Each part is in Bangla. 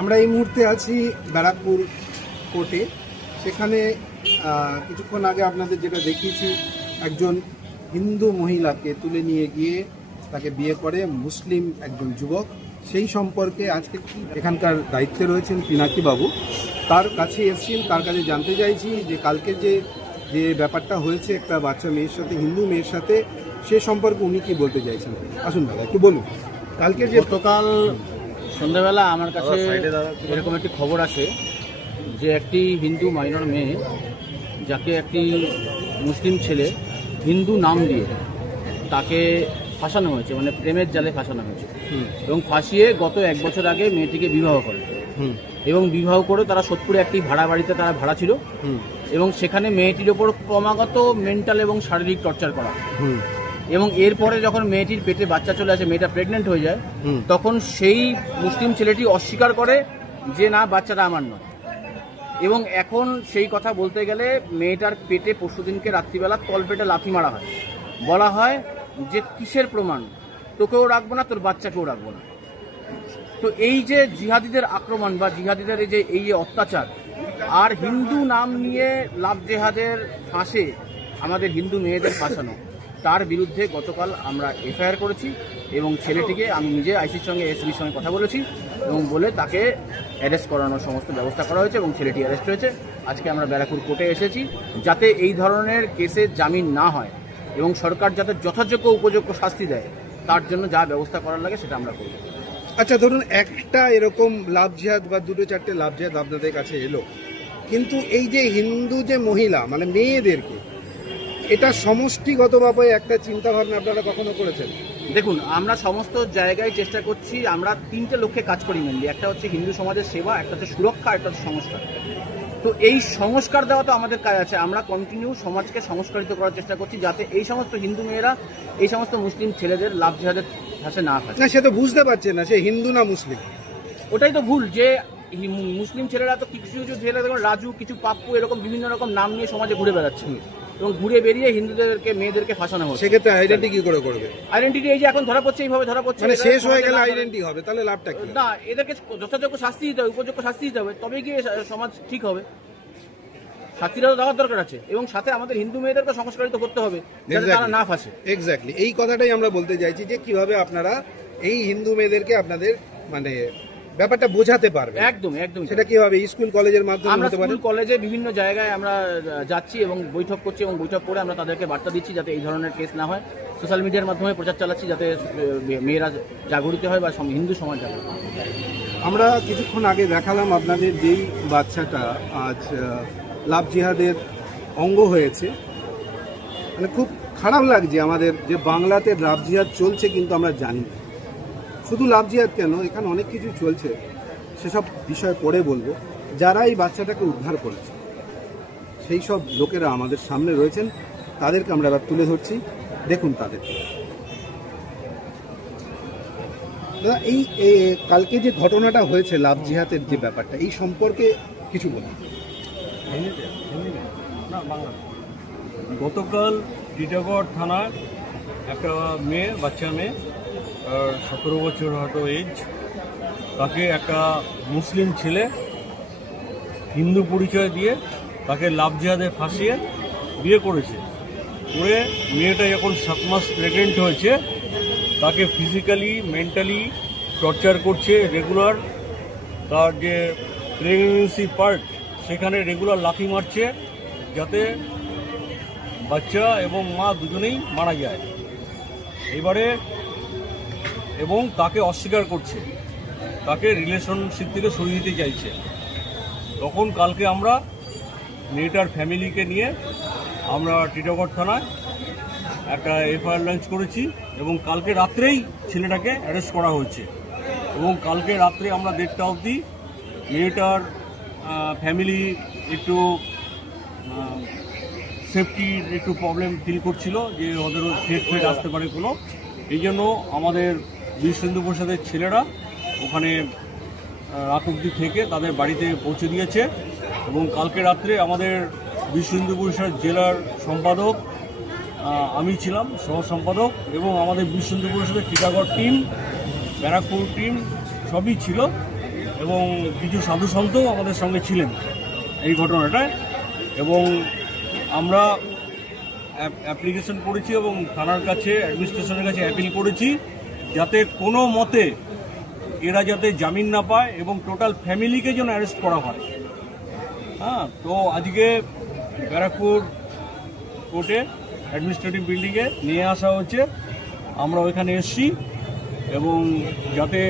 আমরা এই মুহূর্তে আছি ব্যারাকপুর কোর্টে। সেখানে কিছুক্ষণ আগে আপনাদের যেটা দেখিয়েছি, একজন হিন্দু মহিলাকে তুলে নিয়ে গিয়ে তাকে বিয়ে করে মুসলিম একজন যুবক। সেই সম্পর্কে আজকে এখানকার দায়িত্বে রয়েছেন পিনাকি বাবু, তার কাছে এসেছেন, তার কাছে জানতে চাইছি যে কালকে যে ব্যাপারটা হয়েছে একটা বাচ্চা মেয়ের সাথে, হিন্দু মেয়ের সাথে, সে সম্পর্কে উনি কি বলতে চাইছেন। আসুন দাদা একটু বলুন। কালকে যে গতকাল সন্ধ্যাবেলা আমার কাছে এরকম একটি খবর আসে যে একটি হিন্দু মাইনর মেয়ে, যাকে একটি মুসলিম ছেলে হিন্দু নাম দিয়ে তাকে ফাঁসানো হয়েছে, মানে প্রেমের জালে ফাঁসানো হয়েছে, এবং ফাঁসিয়ে গত 1 বছর আগে মেয়েটিকে বিবাহ করে, এবং বিবাহ করে তারা সোদপুরে একটি ভাড়া বাড়িতে তারা ভাড়া ছিল, এবং সেখানে মেয়েটির ওপর ক্রমাগত মেন্টাল এবং শারীরিক টর্চার করা। এবং এরপরে যখন মেয়েটির পেটে বাচ্চা চলে আসে, মেয়েটা প্রেগনেন্ট হয়ে যায়, তখন সেই মুসলিম ছেলেটি অস্বীকার করে যে না, বাচ্চাটা আমার নয়। এবং এখন সেই কথা বলতে গেলে মেয়েটার পেটে পরশুদিনকে রাত্রিবেলা তলপেটে লাথি মারা হয়, বলা হয় যে কিসের প্রমাণ, তোকেও রাখবো না, তোর বাচ্চাকেও রাখবো না। তো এই যে জিহাদিদের আক্রমণ বা জিহাদিদের এই যে অত্যাচার, আর হিন্দু নাম নিয়ে লাভ জেহাদের ফাঁসে আমাদের হিন্দু মেয়েদের ফাঁসানো, তার বিরুদ্ধে গতকাল আমরা এফআইআর করেছি, এবং ছেলেটিকে আমি নিজে আইসির সঙ্গে এসপির সঙ্গে কথা বলেছি, এবং বলে তাকে অ্যারেস্ট করানোর সমস্ত ব্যবস্থা করা হয়েছে, এবং ছেলেটি অ্যারেস্ট হয়েছে। আজকে আমরা ব্যারাকপুর কোর্টে এসেছি যাতে এই ধরনের কেসে জামিন না হয়, এবং সরকার যাতে যথাযোগ্য উপযোগ্য শাস্তি দেয়, তার জন্য যা ব্যবস্থা করার লাগে সেটা আমরা করব। আচ্ছা, ধরুন একটা এরকম লাভ জিহাদ বা 2-4টে লাভ জিহাদ আপনাদের কাছে এলো, কিন্তু এই যে হিন্দু যে মহিলা মানে মেয়েদেরকে, এটা সমষ্টিগতভাবে একটা চিন্তা ভাবনা আপনারা কখনো করেছেন? দেখুন, আমরা সমস্ত জায়গায় চেষ্টা করছি, আমরা 3টে লক্ষ্যে কাজ করি মেনলি। একটা হচ্ছে হিন্দু সমাজের সেবা, একটা হচ্ছে সুরক্ষা, একটা হচ্ছে সংস্কার। তো এই সংস্কার দেওয়া তো আমাদের কাজ আছে, আমরা কন্টিনিউ সমাজকে সংস্কারিত করার চেষ্টা করছি যাতে এই সমস্ত হিন্দু মেয়েরা এই সমস্ত মুসলিম ছেলেদের লাভ জিহাদের ফাঁসে না ফাঁসে। না, সে তো বুঝতে পারছে না সে হিন্দু না মুসলিম। ওটাই তো ভুল, যে মুসলিম ছেলেরা তো কিছু কিছু ছেলে দেখুন, রাজু, কিছু পাপ্পু, এরকম বিভিন্ন রকম নাম নিয়ে সমাজে ঘুরে বেড়াচ্ছে, এবং ঘুরে বেরিয়ে হিন্দুদেরকে মেয়েদেরকে ফাঁসানো হচ্ছে। সেক্ষেত্রে আইডেন্টি কি করে করবে? আইডেন্টি এই যে এখন ধরা পড়ছে, এইভাবে ধরা পড়ছে, মানে শেষ হয়ে গেলে আইডেন্টি হবে, তাহলে লাভটা কি? না, এদেরকে যথাযোগ্য শাস্তি দিতে হবে, উপযোগ্য শাস্তি দিতে হবে, তবেই গিয়ে সমাজ ঠিক হবে। শাস্তিটা তো দেওয়ার দরকার আছে, এবং সাথে আমাদের হিন্দু মেয়েদেরকে সংস্কারিত করতে হবে যাতে তারা না ফাঁসে। এক্স্যাক্টলি এই কথাটাই আমরা বলতে চাইছি, যে কিভাবে আপনারা এই হিন্দু মেয়েদেরকে আপনাদের মানে ব্যাপারটা বোঝাতে পারবে। একদম একদম। সেটা কিভাবে স্কুল কলেজের মাধ্যমে আমরা হতে পারে? স্কুল কলেজে বিভিন্ন জায়গায় আমরা যাচ্ছি এবং বৈঠক করছি, এবং বৈঠক করে আমরা তাদেরকে বার্তা দিচ্ছি যাতে এই ধরনের কেস না হয়। সোশ্যাল মিডিয়ার মাধ্যমে প্রচার চালাচ্ছি যাতে মেয়েরা জাগরিত হয় বা হিন্দু সমাজ জাগরিত হয়। আমরা কিছুক্ষণ আগে দেখালাম আপনাদের যেই বাচ্চাটা আজ লাভ জিহাদের অঙ্গ হয়েছে। মানে খুব খারাপ লাগছে আমাদের যে বাংলাতে লাভ জিহাদ চলছে, কিন্তু আমরা জানি না। শুধু লাভ জিহাদ কেন, এখানে অনেক কিছু চলছে, সেসব বিষয় পরে বলবো। যারা এই বাচ্চাটাকে উদ্ধার করেছে সেই সব লোকেরা আমাদের সামনে রয়েছেন, তাদেরকে আমরা এবার তুলে ধরছি। দেখুন তাদের। দাদা, এই কালকে যে ঘটনাটা হয়েছে লাভ জিহাদের যে ব্যাপারটা, এই সম্পর্কে কিছু বলুন। গতকাল টিটাগড় থানার একটা মেয়ে, বাচ্চা মেয়ে, 17 বছর হয়তো এজ, তাকে একটা মুসলিম ছেলে হিন্দু পরিচয় দিয়ে তাকে লাভ জিহাদে ফাঁসিয়ে বিয়ে করেছে। করে মেয়েটা যখন 7 মাস প্রেগনেন্ট হয়েছে, তাকে ফিজিক্যালি মেন্টালি টর্চার করছে রেগুলার। তার যে প্রেগনেন্সি পার্ট সেখানে রেগুলার লাথি মারছে যাতে বাচ্চা এবং মা দুজনেই মারা যায় এবারে, এবং তাকে অস্বীকার করছে, তাকে রিলেশনশিপ থেকে সরিয়ে দিতে চাইছে। তখন কালকে আমরা মেয়েটার ফ্যামিলিকে নিয়ে আমরা টিটাগড় থানায় একটা এফআইআর লঞ্চ করেছি, এবং কালকে রাত্রেই ছেলেটাকে অ্যারেস্ট করা হয়েছে। এবং কালকে রাত্রে আমরা 1:30 অবধি মেয়েটার ফ্যামিলি একটু সেফটির একটু প্রবলেম ফিল করছিল, যে ওদেরও থ্রেট আসতে পারে কোনো, এই জন্য আমাদের বিশ্ব হিন্দু পরিষদের ছেলেরা ওখানে রাত অবধি থেকে তাদের বাড়িতে পৌঁছে দিয়েছে। এবং কালকে রাত্রে আমাদের বিশ্ব হিন্দু পরিষদ জেলার সম্পাদক, আমি ছিলাম সহ সম্পাদক, এবং আমাদের বিশ্ব হিন্দু পরিষদের টিটাগড় টিম, ব্যারাকপুর টিম সবই ছিল, এবং কিছু সাধু সন্তও আমাদের সঙ্গে ছিলেন এই ঘটনাটায়। এবং আমরা অ্যাপ্লিকেশন করেছি এবং থানার কাছে, অ্যাডমিনিস্ট্রেশনের কাছে অ্যাপিল করেছি যাতে কোনো মতে এরা যাতে জামিন না পায় এবং টোটাল ফ্যামিলিকে যেন অ্যারেস্ট করা হয়। হ্যাঁ, তো আজকে ব্যারাকপুর কোর্টে অ্যাডমিনিস্ট্রেটিভ বিল্ডিংয়ে নিয়ে আসা হচ্ছে। আমরা ওইখানে এসছি এবং যাতে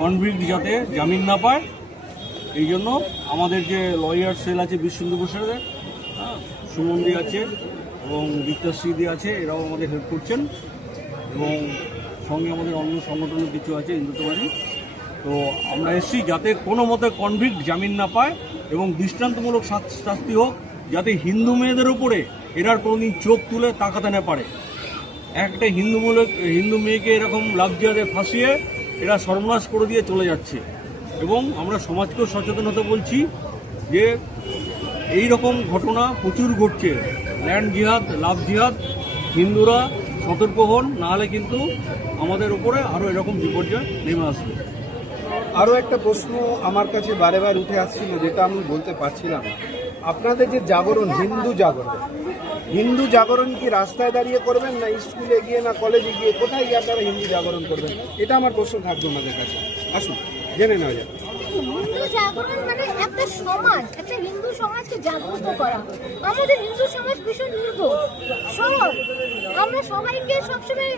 কনভিক্ট যাতে জামিন না পায় এই জন্য আমাদের যে লয়ার সেল আছে বিশ্বন্দু ঘোষের, সুমন্দি আছে এবং বিত্তাশ্রীদি আছে, এরাও আমাদের হেল্প করছেন এবং সঙ্গে আমাদের অন্য সংগঠনের কিছু আছে হিন্দুত্ববাদী। তো আমরা এসছি যাতে কোনো মতে কনভিক্ট জামিন না পায় এবং দৃষ্টান্তমূলক শাস্তি হোক, যাতে হিন্দু মেয়েদের উপরে এরার কোনোদিন চোখ তুলে তাকাতে না পারে। একটা হিন্দু মেয়েকে এরকম লাফজিয়াতে ফাঁসিয়ে এরা সর্বনাশ করে দিয়ে চলে যাচ্ছে। এবং আমরা সমাজকেও সচেতন হতে বলছি যে এই রকম ঘটনা প্রচুর ঘটছে। ল্যান্ড জিহাদ, লাভ জিহাদ, হিন্দুরা সতর্ক হন, নাহলে কিন্তু আমাদের উপরে আরও এরকম বিপর্যয় নেমে আসবে। আরও একটা প্রশ্ন আমার কাছে বারে বার উঠে আসছিল, যেটা আমি বলতে পারছিলাম না। আপনাদের যে জাগরণ, হিন্দু জাগরণ কি রাস্তায় দাঁড়িয়ে করবেন, না স্কুলে গিয়ে, না কলেজে গিয়ে, কোথায় গিয়ে আপনারা হিন্দু জাগরণ করবেন? এটা আমার প্রশ্ন থাকবে আমাদের কাছে। আসুন জেনে নেওয়া যাক। হিন্দু জাগরণ মানে একটা সমাজ, একটা হিন্দু সমাজকে জাগ্রত করা। আমাদের হিন্দু সমাজ ভীষণ নির্দোষ, সরল। আমরা সবাইকে সবসময়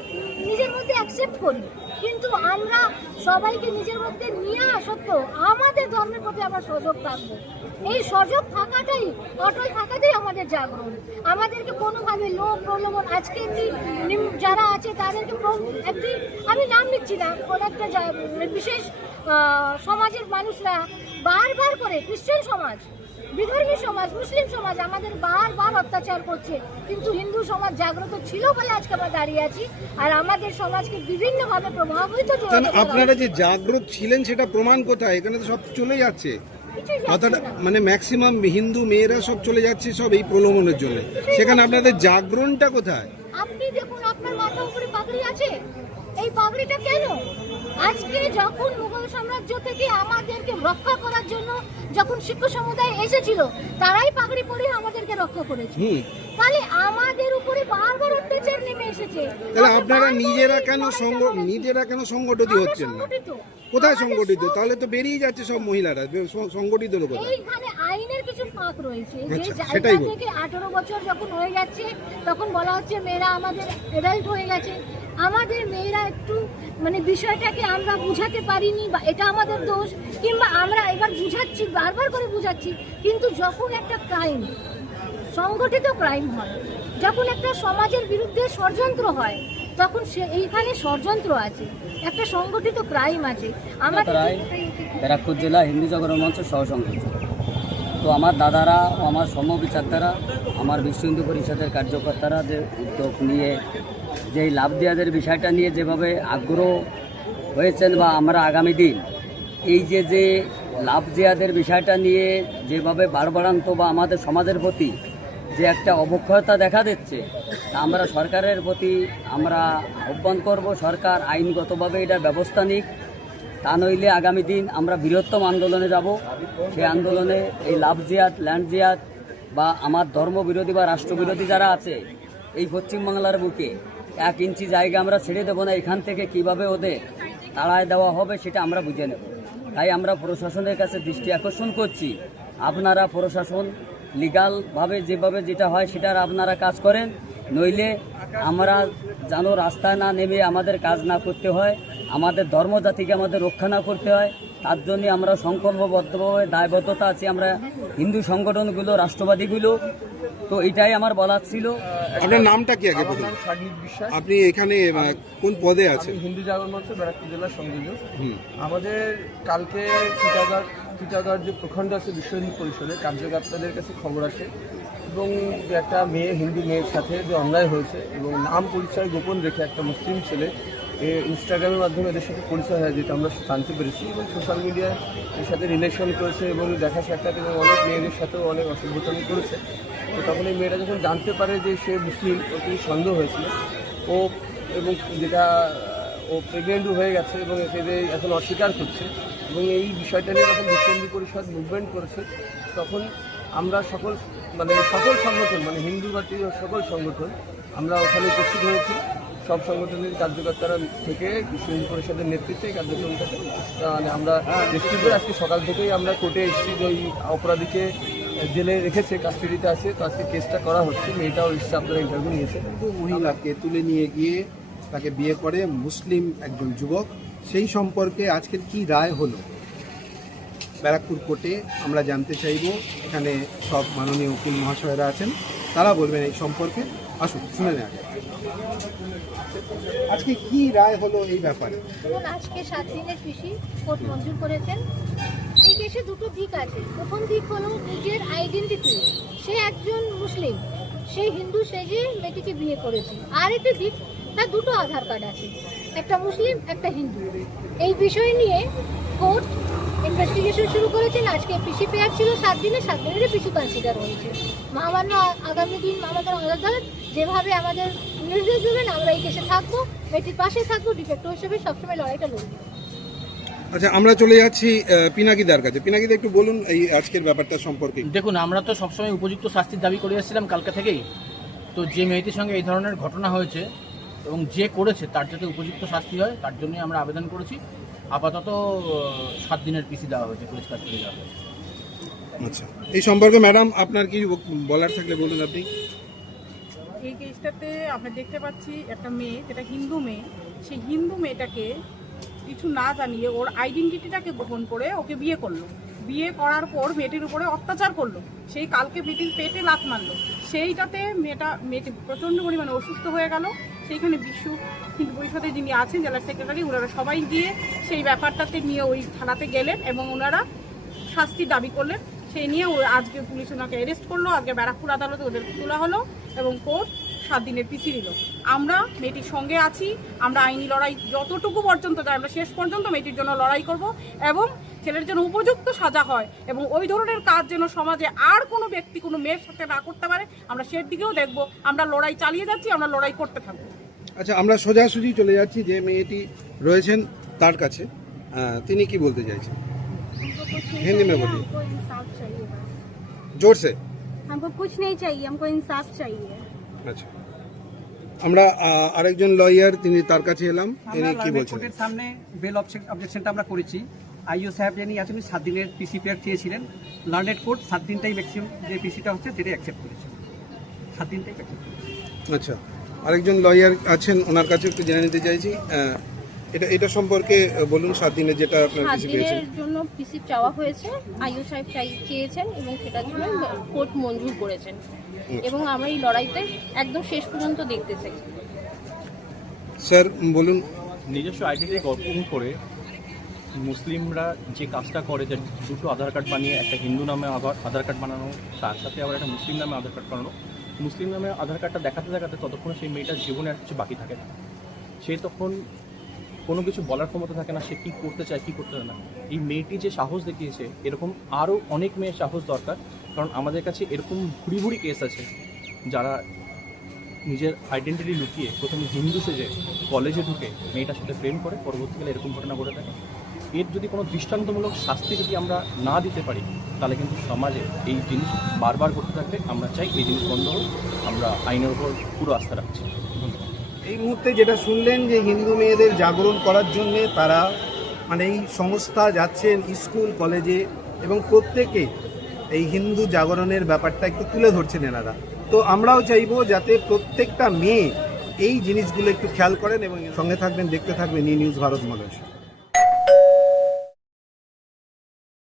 নিজের মধ্যে অ্যাকসেপ্ট করি, কিন্তু আমরা সবাইকে নিজের মধ্যে নিয়ে সত্ত্বেও আমাদের ধর্মের প্রতি আমরা সজাগ থাকবো। এই সজাগ থাকাটাই, অটল থাকাটাই আমাদের জাগরণ। আমাদেরকে কোনোভাবে লোভ প্রলোভন, আজকে যারা আছে তাদেরকে একটি, আমি নাম নিচ্ছি না, কোনো একটা বিশেষ সমাজের মানুষরা বারবার করে, খ্রিস্টান সমাজ, বিধর্মী সমাজ, মুসলিম সমাজ আমাদের বারবার অত্যাচার করছে। কিন্তু হিন্দু সমাজ জাগ্রত ছিল বলে আজকে আমরা দাঁড়িয়ে আছি। আর আমাদের সমাজকে বিভিন্নভাবে প্রভাবিত। আপনারা যে জাগ্রত ছিলেন সেটা প্রমাণ কোথায়? এখানে তো সব চলে যাচ্ছে, অর্থাৎ মানে ম্যাক্সিমাম হিন্দু মেয়েরা সব চলে যাচ্ছে সব এই প্রলোভনের জন্য। সেখানে আপনাদের জাগরণটা কোথায়? আপনি দেখুন, আপনার মাথার উপরে পাগড়ি আছে, এই পাগড়িটা কেন? আজকে যখন মুঘল সাম্রাজ্য থেকে আমাদেরকে রক্ষা করার জন্য যখন শিখ সমুদায় এসেছিল, তারাই পাগড়ি পরে আমাদেরকে রক্ষা করেছে। তাহলে আমাদের উপরে বারবার অত্যাচার নেমে এসেছে। তাহলে আপনারা নিজেরা কেন সংগঠিত হচ্ছেন না? কোথায় সংগঠিত? তাহলে তো বেরিয়ে যাচ্ছে সব মহিলারা, সংগঠিত লোক। এইখানে আইনের কিছু ফাঁক রয়েছে, যে সেটাই থেকে 18 বছর যখন হয়ে যাচ্ছে তখন বলা হচ্ছে মেয়েরা আমাদের অ্যাডাল্ট হয়ে গেছে। আমাদের মেয়েরা একটু মানে বিষয়টাকে আমরা বুঝাতে পারিনি, বা এটা আমাদের দোষ, কিংবা আমরা এবার বুঝাচ্ছি, বারবার করে বুঝাচ্ছি, কিন্তু যখন একটা ক্রাইম, সংগঠিত ক্রাইম হয়, যখন একটা সমাজের বিরুদ্ধে ষড়যন্ত্র হয়, তখন এইখানে ষড়যন্ত্র আছে, একটা সংগঠিত ক্রাইম আছে। আমাদের ব্যারাকপুর জেলা হিন্দু জাগরণ মঞ্চ সহসংগঠক। তো আমার দাদারা ও আমার সমবিচারতারা, আমার বিশ্ব হিন্দু পরিষদের কার্যকর্তারা যে উদ্যোগ নিয়ে, যে লাভ দেওয়াদের বিষয়টা নিয়ে যেভাবে আগ্রহ হয়েছেন, বা আমরা আগামী দিন এই যে লাভ দেওয়াদের বিষয়টা নিয়ে যেভাবে বাড়বাড়ান্ত বা আমাদের সমাজের প্রতি যে একটা অবক্ষয়তা দেখা দিচ্ছে, আমরা সরকারের প্রতি আমরা আহ্বান করব, সরকার আইনগতভাবে এটা ব্যবস্থা নিক। তা নইলে আগামী দিন আমরা বৃহত্তম আন্দোলনে যাব। সেই আন্দোলনে এই লাভ জিহাদ, ল্যান্ড জিহাদ বা আমার ধর্মবিরোধী বা রাষ্ট্রবিরোধী যারা আছে এই পশ্চিমবাংলার বুকে 1 ইঞ্চি জায়গা আমরা ছেড়ে দেবো না। এখান থেকে কিভাবে ওদের তাড়ায় দেওয়া হবে সেটা আমরা বুঝে নেব। তাই আমরা প্রশাসনের কাছে দৃষ্টি আকর্ষণ করছি, আপনারা প্রশাসন লিগালভাবে যেভাবে যেটা হয় সেটার আপনারা কাজ করেন, নইলে আমরা যেন রাস্তায় না নেমে আমাদের কাজ না করতে হয়, আমাদের ধর্ম জাতিকে আমাদের রক্ষা না করতে হয়। তার জন্য আমরা সংকল্পবদ্ধভাবে দায়বদ্ধতা আছি, আমরা হিন্দু সংগঠনগুলো, রাষ্ট্রবাদীগুলো। তো এটাই আমার বলার ছিল। আপনার নামটা কি আগে বলুন? আপনি এখানে কোন পদে আছেন? হিন্দু জাগরণ মঞ্চ ব্যারাকপুর জেলার সংযোজক। আমাদের কালকে টিটাগড় যে প্রখণ্ড আছে বিশ্ব হিন্দু পরিষদের কার্যকর্তাদের কাছে খবর আসে, এবং যে একটা মেয়ে, হিন্দু মেয়ের সাথে যে অন্যায় হয়েছে, এবং নাম পরিচয় গোপন রেখে একটা মুসলিম ছেলে ইনস্টাগ্রামের মাধ্যমে এদের সাথে পরিচয় হয়, যেটা আমরা জানতে পেরেছি, এবং সোশ্যাল মিডিয়ায় এর সাথে রিলেশন করেছে এবং দেখা সাক্ষাৎ, এবং অনেক মেয়েদের সাথেও অনেক অসভ্যতামি করেছে। তো তখন এই মেয়েটা যখন জানতে পারে যে সে মুসলিম, ওর খুবই সন্দেহ হয়েছিল, এবং যেটা ও প্রেগনেন্টও হয়ে গেছে এবং একে এখন অস্বীকার করছে। এবং এই বিষয়টা নিয়ে যখন বিশ্ব হিন্দু পরিষদ মুভমেন্ট করেছে তখন আমরা সকল সংগঠন মানে হিন্দু জাতীয় সকল সংগঠন আমরা ওখানে উপস্থিত হয়েছি। সব সংগঠনের কার্যকর্তারা থেকে বিশ্ব হিন্দু পরিষদের নেতৃত্বে এই কার্যক্রমটাকে মানে আমরা রেস্কিউ করে আজকে সকাল থেকেই আমরা কোর্টে এসেছি যে ওই অপরাধীকে জেলে রেখেছে, কাস্টাডিতে আছে। তো আজকে কেসটা করা হচ্ছে, মেয়েটাও এসেছে, আপনারা ইন্টারভিউ নিয়েছে। হিন্দু মহিলাকে তুলে নিয়ে গিয়ে তাকে বিয়ে করে মুসলিম একজন যুবক, সেই সম্পর্কে আজকের কি রায় হলো ব্যারাকপুর কোর্টে আমরা জানতে চাইব। এখানে সব মাননীয় উকিল মহাশয়রা আছেন, তারা বলবেন এই সম্পর্কে। আসুন শুনে নেওয়া যাক আজকে কি রায় হলো এই ব্যাপারে। এবং আজকে 7 দিনের পিসি কোর্ট মঞ্জুর করেছেন। এই কেসে দুটো দিক আছে। প্রথম দিক হলো নিজের আইডেন্টিটি, সে একজন মুসলিম, সে হিন্দু সেজে মেয়েটিকে বিয়ে করেছে। আর একটি দিক, তার দুটো আধার কার্ড আছে, একটা মুসলিম একটা হিন্দু। এই বিষয় নিয়ে কোর্ট ইনভেস্টিগেশন শুরু করেছেন। আজকে পিসি পেয়ার ছিল 7 দিনের পিসি কনসিডার হয়েছে। মহামান্য আগামী দিন আমাদের আদালত যেভাবে আমাদের নির্দেশ দেবেন আমরা এই কেসে থাকবো, মেয়েটির পাশে থাকবো, ডিফেক্টো হিসেবে সবসময় লড়াইটা লড়বো। আচ্ছা, আমরা চলে যাচ্ছি পিনাকিদার কাছে। পিনাকিদা, একটু বলুন এই আজকের ব্যাপারটা সম্পর্কে। দেখুন, আমরা তো সবসময় উপযুক্ত শাস্তির দাবি করে এসেছিলাম কালকে থেকেই। তো যে মেয়েটির সঙ্গে এই ধরনের ঘটনা হয়েছে এবং যে করেছে তার যাতে উপযুক্ত শাস্তি হয় তার জন্যই আমরা আবেদন করেছি। আপাতত 7 দিনের পিসি দেওয়া হয়েছে, পুলিশ কাস্টডি দেওয়া হয়েছে। আচ্ছা, এই সম্পর্কে ম্যাডাম আপনার কি বলার থাকলে বলুন আপনি। এই কেসটাতে আমরা দেখতে পাচ্ছি একটা মেয়ে, যেটা হিন্দু মেয়ে, সেই হিন্দু মেয়েটাকে কিছু না জানিয়ে ওর আইডেন্টিটিটাকে গোপন করে ওকে বিয়ে করলো। বিয়ে করার পর মেয়েটির উপরে অত্যাচার করলো, সেই কালকে মেয়েটির পেটে লাথ মারলো। সেইটাতে মেয়েটি প্রচণ্ড পরিমাণে অসুস্থ হয়ে গেল। সেইখানে বিশ্ব হিন্দু পরিষদের যিনি আছেন জেলা সেক্রেটারি, ওনারা সবাই গিয়ে সেই ব্যাপারটাতে নিয়ে ওই থানাতে গেলেন এবং ওনারা শাস্তি দাবি করলেন। সেই নিয়ে আজকে পুলিশ ওনাকে অ্যারেস্ট করলো। আজকে ব্যারাকপুর আদালতে ওদেরকে তোলা হলো এবং কোর্ট 7 দিনের পিসি দিল। আমরা মেয়েটির সঙ্গে আছি, আমরা আইনি লড়াই যতটুকু পর্যন্ত যায় আমরা শেষ পর্যন্ত মেয়েটির জন্য লড়াই করব এবং ছেলের জন্য উপযুক্ত সাজা হয় এবং ওই ধরনের কাজ যেন সমাজে আর কোনো ব্যক্তি কোনো মেয়ের সাথে না করতে পারে, আমরা সের দিকেও দেখব। আমরা লড়াই চালিয়ে যাচ্ছি, আমরা লড়াই করতে থাকবো। আচ্ছা, আমরা সোজাসুজি চলে যাচ্ছি যে মেয়েটি রয়েছেন তার কাছে। তিনি কি বলতে চাইছেন? हिंदी में बोलिए। हमको इंसाफ चाहिए बस, जोर से। हमको कुछ नहीं चाहिए, हमको इंसाफ चाहिए। আচ্ছা, আমরা আরেকজন লয়ার, তিনি তার কাছে এলাম। তিনি কি বলছেন? কোর্টের সামনে বেল অবজেকশনটা আমরা করেছি। আইও সাহেব যিনি আছেন 7 দিনের পিসি পেয়ার চেয়েছিলেন। লার্নেড কোর্ট 7 দিনটাই ম্যাক্সিমাম যে পিসিটা হচ্ছে সেটাই অ্যাকসেপ্ট করেছে। 7 দিনটাই অ্যাকসেপ্ট করেছে। আচ্ছা, আরেকজন লয়ার আছেন, ওনার কাছে একটু জেনে নিতে চাইছি। এটা সম্পর্কে বলুন। 7 দিনের যেটা আপনার 7 পিসি পেয়েছেন। দিনের জন্য পিসি চাওয়া হয়েছে, আইও সাহেব চেয়েছেন এবং সেটার জন্য কোর্ট মঞ্জুর করেছেন এবং আমরা এই লড়াইতে একদম শেষ পর্যন্ত দেখতে চাই। স্যার বলুন। নিজস্ব আইডেন্টিটি গঠন করে মুসলিমরা যে কাজটা করে, যে দুটো আধার কার্ড বানিয়ে একটা হিন্দু নামে আধার কার্ড বানানো, তার সাথে আবার একটা মুসলিম নামে আধার কার্ড বানানো। মুসলিম নামে আধার কার্ডটা দেখাতে দেখাতে ততক্ষণ সেই মেয়েটার জীবনে আর কিছু বাকি থাকে না। সে তখন কোনো কিছু বলার ক্ষমতা থাকে না, সে কী করতে চায় কী করতে চায় না। এই মেয়েটি যে সাহস দেখিয়েছে, এরকম আরও অনেক মেয়ের সাহস দরকার। কারণ আমাদের কাছে এরকম ভুড়ি ভুড়ি কেস আছে যারা নিজের আইডেন্টিটি লুকিয়ে প্রথমে হিন্দু সেজে কলেজে ঢুকে মেয়েটার সাথে প্রেম করে, পরবর্তীকালে এরকম ঘটনা ঘটে থাকে। এর যদি কোনো দৃষ্টান্তমূলক শাস্তি যদি আমরা না দিতে পারি, তাহলে কিন্তু সমাজে এই জিনিস বারবার ঘটতে থাকবে। আমরা চাই এই জিনিস বন্ধ হোক। আমরা আইনের উপর পুরো আস্থা রাখছি। এই মুহূর্তে যেটা শুনলেন যে হিন্দু মেয়েদের জাগরণ করার জন্য তারা এই সংস্থা যাচ্ছেন স্কুল কলেজে এবং প্রত্যেকে এই হিন্দু জাগরণের ব্যাপারটা একটু তুলে ধরছেন এনারা। তো আমরাও চাইবো যাতে প্রত্যেকটা মেয়ে এই জিনিসগুলো একটু খেয়াল করেন এবং সঙ্গে থাকবেন, দেখতে থাকবেন নিউজ ভারত মানুষ।